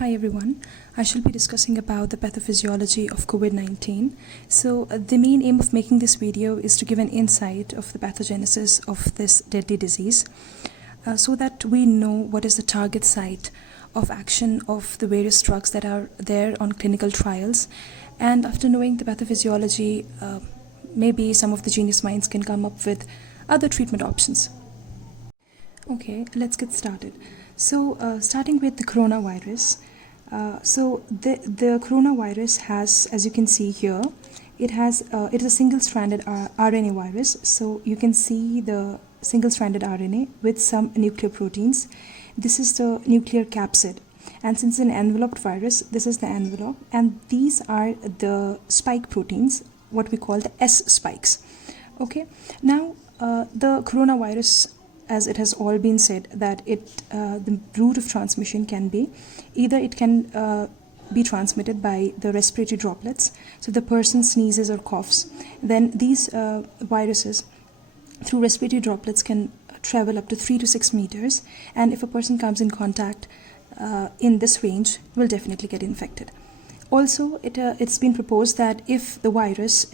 Hi everyone, I shall be discussing about the pathophysiology of COVID-19. So the main aim of making this video is to give an insight of the pathogenesis of this deadly disease so that we know what is the target site of action of the various drugs that are there on clinical trials. And after knowing the pathophysiology, maybe some of the genius minds can come up with other treatment options. Okay, let's get started. So starting with the coronavirus. The coronavirus has, as you can see here, it is a single-stranded RNA virus. So you can see the single-stranded RNA with some nucleoproteins. This is the nuclear capsid. And since it's an enveloped virus, this is the envelope. And these are the spike proteins, what we call the S spikes. Okay. Now, the coronavirus, as it has all been said, that the route of transmission can be either it can be transmitted by the respiratory droplets. So the person sneezes or coughs, then these viruses through respiratory droplets can travel up to 3 to 6 meters, and if a person comes in contact in this range, will definitely get infected. Also, it's been proposed that if the virus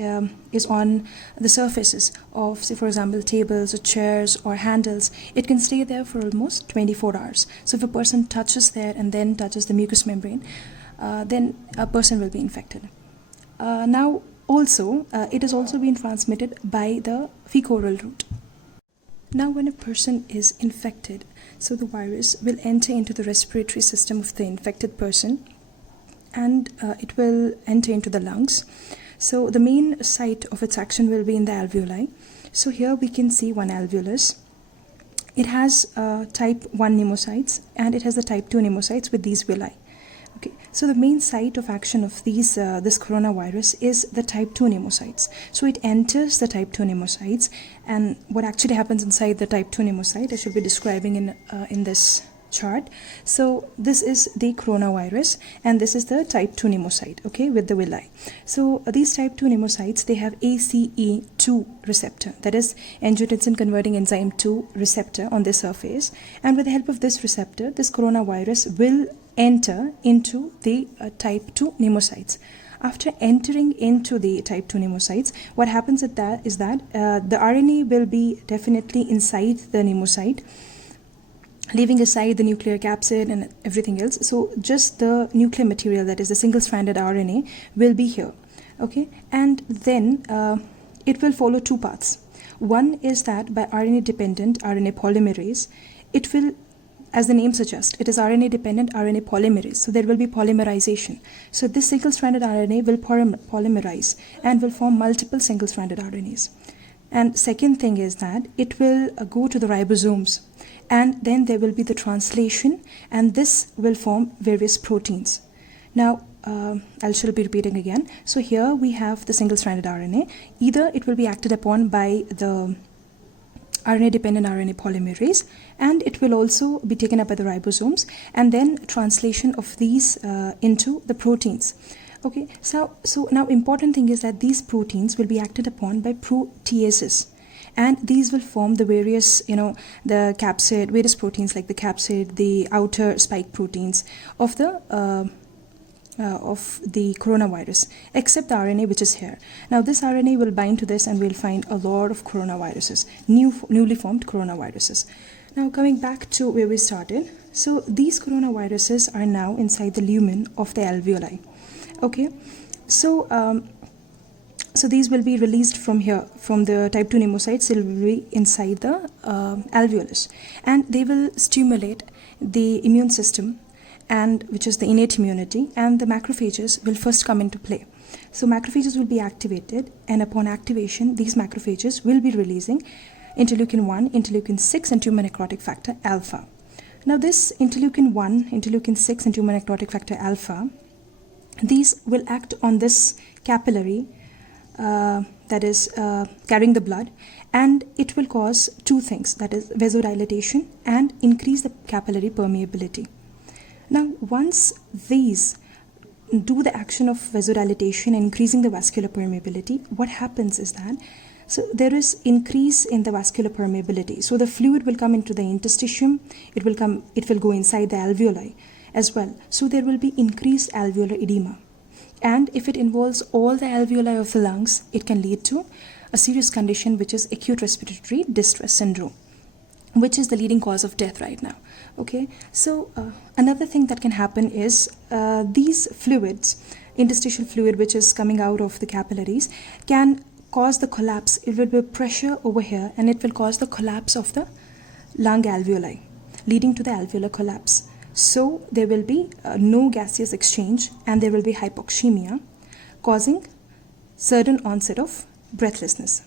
is on the surfaces of, say, for example, tables or chairs or handles, it can stay there for almost 24 hours. So if a person touches there and then touches the mucous membrane, then a person will be infected. Now, also, it has also been transmitted by the fecal-oral route. Now, when a person is infected, so the virus will enter into the respiratory system of the infected person, and it will enter into the lungs. So the main site of its action will be in the alveoli. So here we can see one alveolus. It has type 1 pneumocytes and it has the type 2 pneumocytes with these villi. Okay, so the main site of action of this coronavirus is the type 2 pneumocytes. So it enters the type 2 pneumocytes, and what actually happens inside the type 2 pneumocyte I should be describing in this chart. So this is the coronavirus and this is the type 2 pneumocyte, okay, with the villi. So these type 2 pneumocytes, they have ACE2 receptor, that is angiotensin converting enzyme 2 receptor on their surface, and with the help of this receptor, this coronavirus will enter into the type 2 pneumocytes. After entering into the type 2 pneumocytes, what happens is that the RNA will be definitely inside the pneumocyte, leaving aside the nuclear capsid and everything else. So just the nuclear material, that is the single-stranded RNA, will be here. Okay, and then it will follow two paths. One is that by RNA-dependent RNA polymerase, it will, as the name suggests, it is RNA-dependent RNA polymerase. So there will be polymerization. So this single-stranded RNA will polymerize and will form multiple single-stranded RNAs. And second thing is that it will go to the ribosomes, and then there will be the translation, and this will form various proteins. Now, I shall be repeating again. So here we have the single-stranded RNA. Either it will be acted upon by the RNA-dependent RNA polymerase, and it will also be taken up by the ribosomes, and then translation of these into the proteins. Okay, so now important thing is that these proteins will be acted upon by proteases, and these will form the various, the capsid, various proteins like the capsid, the outer spike proteins of the coronavirus, except the RNA which is here. Now this RNA will bind to this and we'll find a lot of coronaviruses, newly formed coronaviruses. Now coming back to where we started, so these coronaviruses are now inside the lumen of the alveoli. Okay, so these will be released from here, from the type 2 pneumocytes. They will be inside the alveolus, and they will stimulate the immune system, and which is the innate immunity, and the macrophages will first come into play. So macrophages will be activated, and upon activation, these macrophages will be releasing interleukin 1, interleukin 6, and tumor necrotic factor alpha. Now this interleukin 1, interleukin 6, and tumor necrotic factor alpha, these will act on this capillary that is carrying the blood, and it will cause two things, that is vasodilatation and increase the capillary permeability. Now once these do the action of vasodilatation and increasing the vascular permeability, what happens is that So there is increase in the vascular permeability. So the fluid will come into the interstitium, it will go inside the alveoli, as well. So there will be increased alveolar edema. And if it involves all the alveoli of the lungs, it can lead to a serious condition, which is acute respiratory distress syndrome, which is the leading cause of death right now. Okay, so another thing that can happen is these fluids, interstitial fluid which is coming out of the capillaries, can cause the collapse. It will be pressure over here and it will cause the collapse of the lung alveoli, leading to the alveolar collapse. So there will be no gaseous exchange and there will be hypoxemia, causing sudden onset of breathlessness.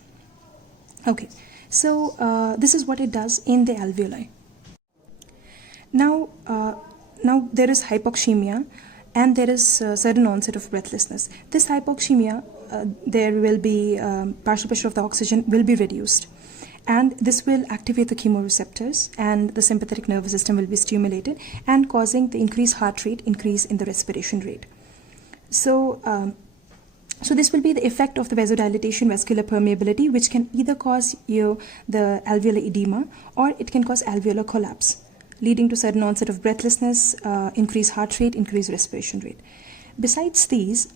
Okay, so this is what it does in the alveoli. Now there is hypoxemia and there is sudden onset of breathlessness. This hypoxemia, there will be partial pressure of the oxygen will be reduced, and this will activate the chemoreceptors and the sympathetic nervous system will be stimulated and causing the increased heart rate, increase in the respiration rate. So this will be the effect of the vasodilatation, vascular permeability, which can either cause the alveolar edema or it can cause alveolar collapse, leading to sudden onset of breathlessness, increased heart rate, increased respiration rate. Besides these,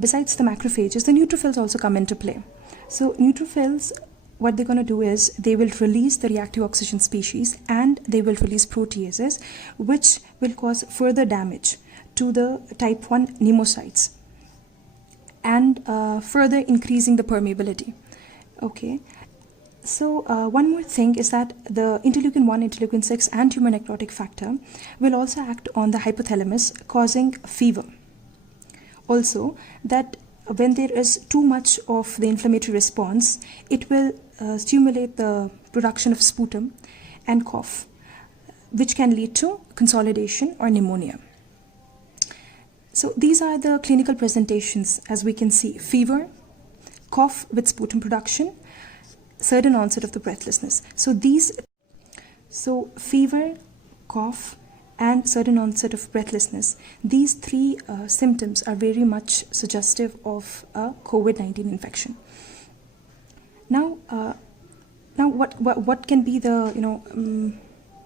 besides the macrophages, the neutrophils also come into play. So neutrophils, what they're going to do is they will release the reactive oxygen species and they will release proteases, which will cause further damage to the type 1 pneumocytes and further increasing the permeability. Okay. So one more thing is that the interleukin 1, interleukin 6 and tumor necrotic factor will also act on the hypothalamus, causing fever. Also, that when there is too much of the inflammatory response, it will stimulate the production of sputum and cough, which can lead to consolidation or pneumonia. So these are the clinical presentations, as we can see: fever, cough with sputum production, sudden onset of the breathlessness. So fever, cough and sudden onset of breathlessness, these three symptoms are very much suggestive of a COVID-19 infection. Now what can be the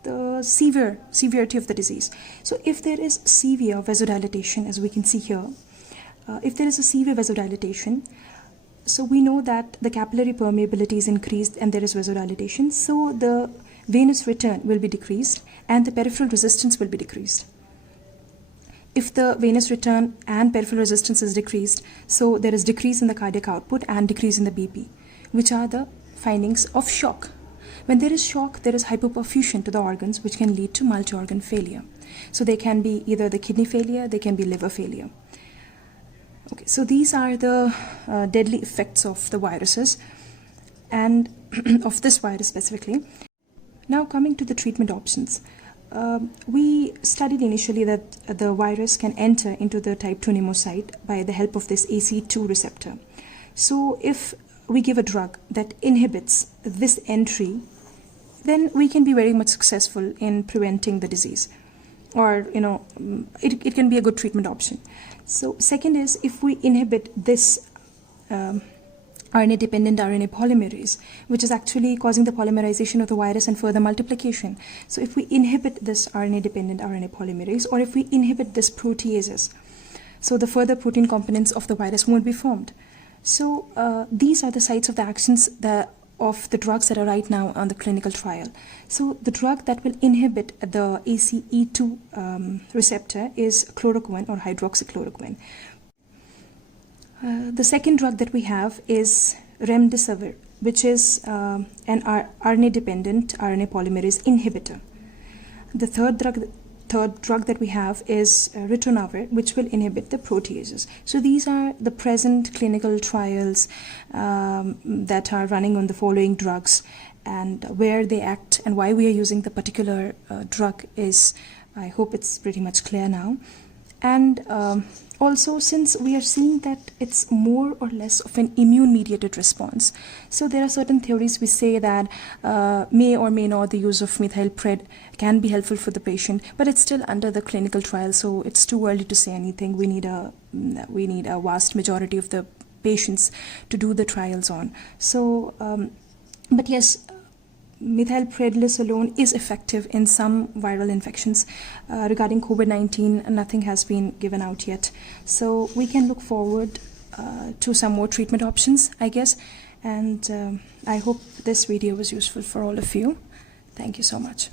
the severity of the disease? So if there is severe vasodilatation, as we can see here, if there is a severe vasodilatation, so we know that the capillary permeability is increased and there is vasodilatation, so the venous return will be decreased and the peripheral resistance will be decreased. If the venous return and peripheral resistance is decreased, so there is decrease in the cardiac output and decrease in the BP, which are the findings of shock. When there is shock, there is hypoperfusion to the organs, which can lead to multi-organ failure. So they can be either the kidney failure, they can be liver failure. Okay, so these are the deadly effects of the viruses and of this virus specifically. Now coming to the treatment options. We studied initially that the virus can enter into the type 2 pneumocyte by the help of this ACE2 receptor. So if we give a drug that inhibits this entry, then we can be very much successful in preventing the disease, or it can be a good treatment option. So second is, if we inhibit this RNA-dependent RNA polymerase, which is actually causing the polymerization of the virus and further multiplication. So if we inhibit this RNA-dependent RNA polymerase, or if we inhibit this proteases, so the further protein components of the virus won't be formed. So these are the sites of the actions of the drugs that are right now on the clinical trial. So the drug that will inhibit the ACE2 receptor is chloroquine or hydroxychloroquine. The second drug that we have is remdesivir, which is an RNA-dependent RNA polymerase inhibitor. The third drug that we have is ritonavir, which will inhibit the proteases. So these are the present clinical trials that are running on the following drugs, and where they act and why we are using the particular drug is, I hope it's pretty much clear now. And also, since we are seeing that it's more or less of an immune-mediated response, so there are certain theories which say that may or may not the use of methylpred can be helpful for the patient, but it's still under the clinical trial, so it's too early to say anything. We need a vast majority of the patients to do the trials on. So, but yes, methylprednisolone alone is effective in some viral infections. Regarding COVID-19, nothing has been given out yet. So we can look forward to some more treatment options, I guess. And I hope this video was useful for all of you. Thank you so much.